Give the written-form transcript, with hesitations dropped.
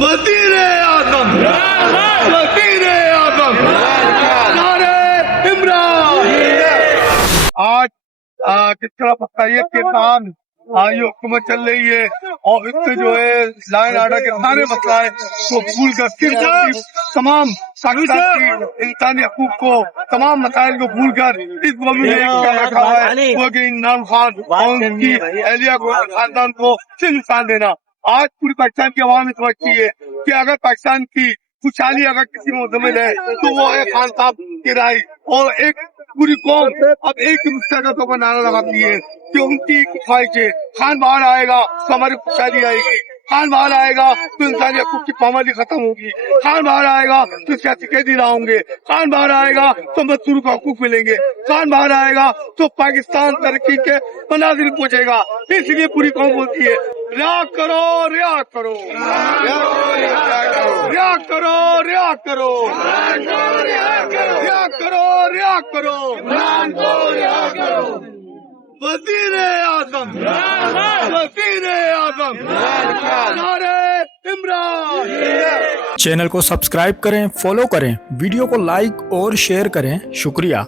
वजीर आजम, वजीर आजम, नारे इमरान। आज किस तरह बताइए कि नाम ये हुकूमत चल रही है और इससे जो है लाइन आर्डर के सारे मसलाए को भूल कर सिर्फ तमाम पाकिस्तान की इंसानी हकूक को तमाम मसाइल को भूल कर इस मुल्क ने क्या रखा है वो कि इमरान खान और उनकी एहलिया को खानदान को सिर्फ नुकसान देना। आज पूरी पाकिस्तान की आवाम समझती है कि अगर पाकिस्तान की खुशहाली अगर किसी में मुजम्मिल है तो वो है खान साहब की राय, और एक पूरी कौम अब एक ही मुस्तैद पर नारा लगाती है कि उनकी ख्वाहिश है खान बाहर आएगा तो हमारी खुशहाली आएगी, खान बाहर आएगा तो इंसानी हकूक की पाबंदी खत्म होगी, खान बाहर आएगा तो सियासी कैदी ना होंगे, खान बाहर आएगा तो मजदूरों को हकूक मिलेंगे, खान बाहर आएगा तो पाकिस्तान तरक्की के मनाजिल पहुंचेगा। इसलिए पूरी कौम बोलती है रिया करो, रिया करो, रिया करो, रिया करो, रिया करो, रिया करो। वजीर आजम, वजीर आजम, नारे इमरान। चैनल को सब्सक्राइब करें, फॉलो करें, वीडियो को लाइक और शेयर करें। शुक्रिया।